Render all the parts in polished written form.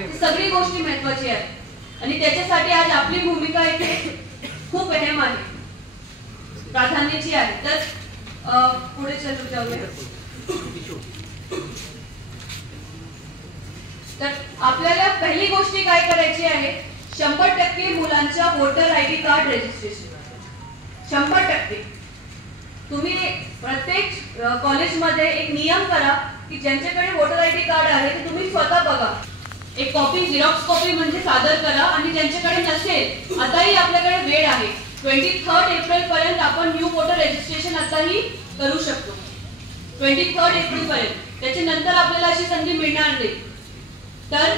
ही सगळी गोष्टी महत्त्वाची आहेत आणि त्याच्यासाठी आज आपली भूमिका इथे खूप अहम आहे, प्राधान्याची आहे. तर पुढे जाऊया. तर आपल्याला पहिली गोष्टी काय करायची आहे, 100% मुलांच्या वोटर आयडी कार्ड रजिस्ट्रेशन. 100% तुम्ही प्रत्येक कॉलेजमध्ये एक नियम करा की ज्यांच्याकडे वोटर आयडी कार्ड आहे ते तुम्ही स्वतः बघा, एक कॉपी झेरॉक्स कॉपी म्हणजे सादर करा. आणि ज्यांच्याकडे नसेल, आताही आपल्याकडे वेळ आहे, 23 एप्रिल पर्यंत आपण न्यू वोटर रजिस्ट्रेशन आताही करू शकतो. 23 एप्रिल पर्यंत, त्याच्यानंतर आपल्याला अशी संधी मिळणार नाही. तर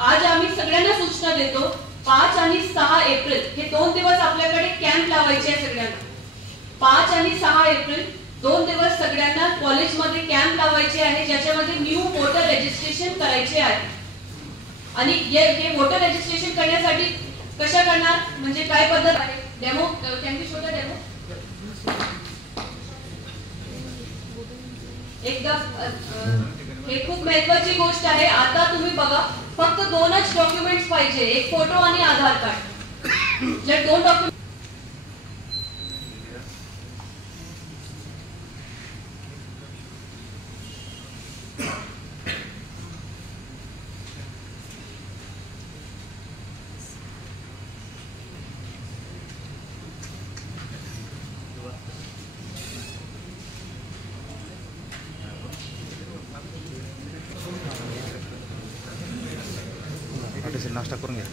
आज आम्ही सगळ्यांना सूचना देतो, 5 आणि 6 एप्रिल हे 2 दिवस आपल्याकडे कॅम्प लावायचे आहे सगळ्यांना. 5 आणि 6 एप्रिल 2 दिवस सगळ्यांना कॉलेजमध्ये कॅम्प लावायचे आहे, ज्याच्यामध्ये न्यू वोटर रजिस्ट्रेशन करायचे आहे. आणि हे वोटर रजिस्ट्रेशन करण्यासाठी कशा करणार, म्हणजे काय पद्धत आहे, डेमो कॅम्प छोटा डेमो एकदा. हे खूप महत्त्वाची गोष्ट आहे. आता तुम्ही बघा, फक्त 2च डॉक्युमेंट्स पाहिजे, एक फोटो आणि आधार कार्ड. जर 2 डॉक्युमेंट नाश्ता करून घ्या.